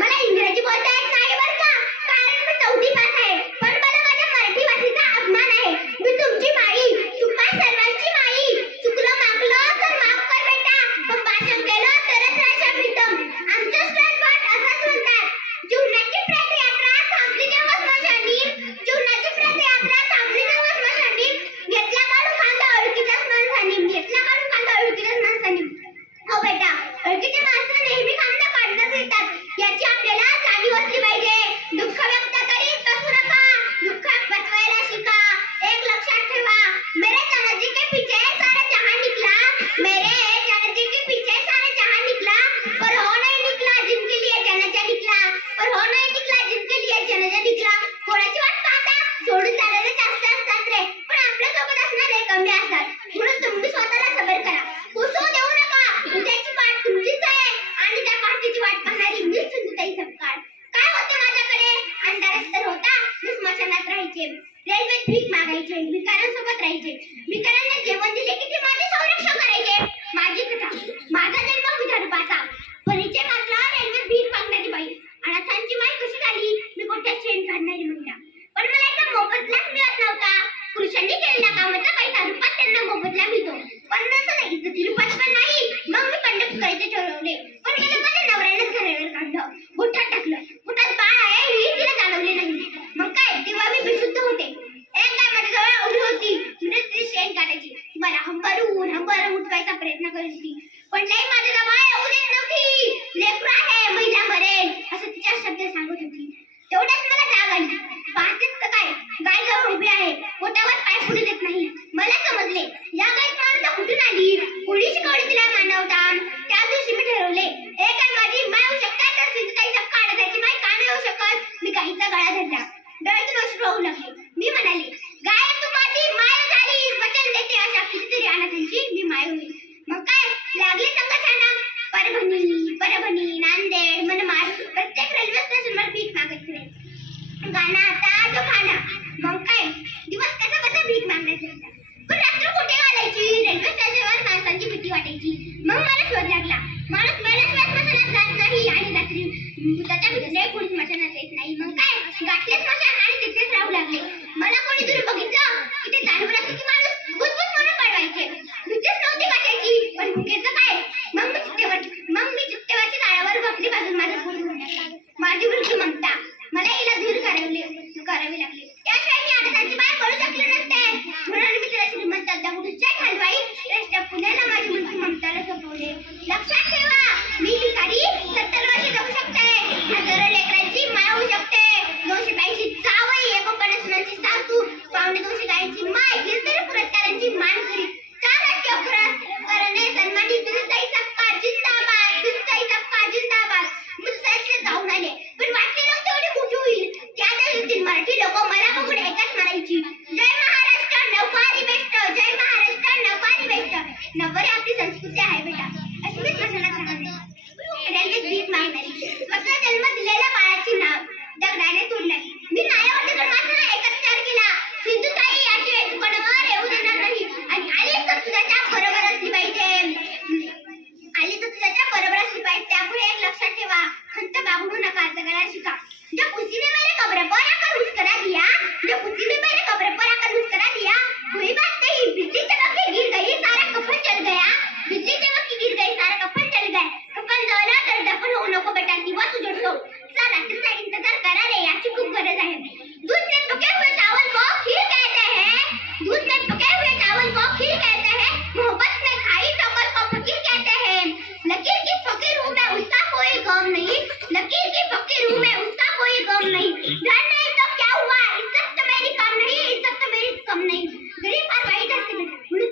மலை இங்க வச்சு போட்ட याची आपल्याला जाणीव असली पाहिजे. माझीच वाट पाहणारी मी संतुताई सपकाळ काय होतं माझ्याकडे? अंधारच होता. मी स्मशानात राहायचे. रेल्वेत भीक मागायचे भिकाऱ्यांसोबत राहायचे. भिकाऱ्यांना जेवण दिले की ते माझे संरक्षण करायचे. माझी कथा. माझा जन्म विदर्भाचा. परिचय मागला रेल्वेत भीक मागणारी बाई. अनाथांची माय कशी झाली? मी कोणत्या शेण काढणारी महिला. पण मला याचा मोबदलाच मिळत नव्हता. पुरुषांनी केलेल्या कामाचा पैसा रुपात त्यांना मोबदला मिळतो. पण तसं नाही. इज्जती रुपात पण नाही. मग मी कंडक्ट करायचे ठरवले. पण मला नवऱ्यानेच घरावर काढलं गुठात टाकलं. गुठात बाळ आहे ही तिला जाणवली नाही. मग काय? तेव्हा मी बेशुद्ध होते. एक काय माझ्या जवळ उभी होती. म्हणजे ती शेण काढायची. मला हंबरून हंबरून उठवायचा प्रयत्न करत होती. पण नाही माझ्या जवळ येऊ नव्हती. लेकरू आहे महिला मरेल असं तिच्या शब्द सांगत होती तेवढ्यात मला जाग आली पाहतेच तर काय गाय जवळ उभी आहे पोटावर पाय पुढे देत नाही मला समजले या गाय प्राणता कुठून आली कोणी शिकवली तिला मानवता त्या दिवशी मी ठरवले हे काय माझी माय होऊ शकते तर सिंधुताईचा काढ त्याची माय का नाही होऊ शकत मी गाईचा गळा धरला डोळ्यातून अश्रू वाहू लागले मी म्हणाले गाय तू माझी माय झालीस वचन देते अशा कितीतरी अनाथांची मी माय होईल मग काय लागली संघटना परभणी परभणी नांदेड मनमाड प्रत्येक रेल्वे स्टेशनवर भीक मागत फिरायची गाणं आता जो खाना मग काय? दिवस कसा कसा भीक मागण्यात जायचा पण रात्र कुठे घालायची रेल्वे स्टेशनवर माणसांची भीती वाटायची. मग मला शोध लागला. माणूस मेल्याशिवाय स्मशानात जात नाही आणि रात्री. त्याच्या भीतीने कोणी स्मशानात येत नाही. मग काय? गाठले स्मशान आणि तिथेच राहू लागले. मला कोणीतरी बघितलं की ते जानवर असं की माणूस भूतभूत म्हणून पळवायचे भीतीच नव्हती कशाची पण भुकेचं काय? मग मी चित्तेवर मग मी चित्तेवरच्या झाडावर बकरी बाजून माझं माझी वृद्धी मग मला हिला दूर करावले करावी लागली. त्याशिवाय मी आता त्यांची बाय करू शकले नसते. म्हणून मी तिला श्रीमंत दगडूच्या बेस्ट आपली संस्कृती आहे बेटा. अशी मी स्मशानात सांगते रेल्वेत भीक मागणारी स्वतः जन्म दिलेल्या बाळाची नाव दगडाने तोडली मी नायावरती तर माझा एकच केला. सिंधू ताई याची कोणावर येऊ देणार नाही. आणि आली तर तुझ्याच्या बरोबर असली पाहिजे. आली तर तुझ्याच्या बरोबर असली पाहिजे. त्यामुळे एक लक्षात ठेवा. खंत बागडू नका. जगायला शिका. जब उसी ने मेरे कब्र पर आकर मुस्कुरा दिया जब उसी ने मेरे कब्र पर आकर मुस्कुरा दिया कोई बात नहीं बिजली चमक के गिर गई सारा कफन चल गया बिजली चमक के गिर गई सारा कफन चल गया कफन जळला तर दफन होऊ नको बेटा दिवस उजडतो सा रात्रीचा इंतजार करा रे याची खूप गरज आहे दूध में पके हुए चावल को खीर कहते हैं दूध में पके हुए चावल को खीर कहते हैं मोहब्बत में खाई ठोकर को फकीर कहते हैं लकीर की फकीर हूँ मैं उसका कोई गम नहीं लकीर की फकीर हूँ मैं उसका कोई गम नहीं धन नहीं तो क्या हुआ इज्जत तो मेरी कम नहीं इज्जत तो मेरी कम नहीं गरीब फार वाईट असते बेटा म्हणून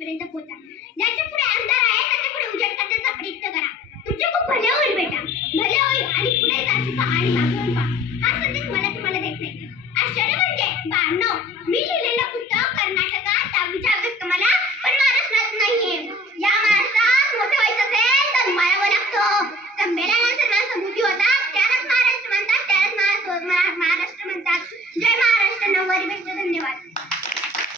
इथपर्यंत पोहोचा. ज्याच्या पुढे अंधार आहे त्याच्या पुढे उजेड करण्याचा प्रयत्न करा. तुमचे खूप भले होईल बेटा. भले होईल. आणि पुढे जाशील आणि मागून पहा हा संदेश मला तुम्हाला द्यायचा आहे.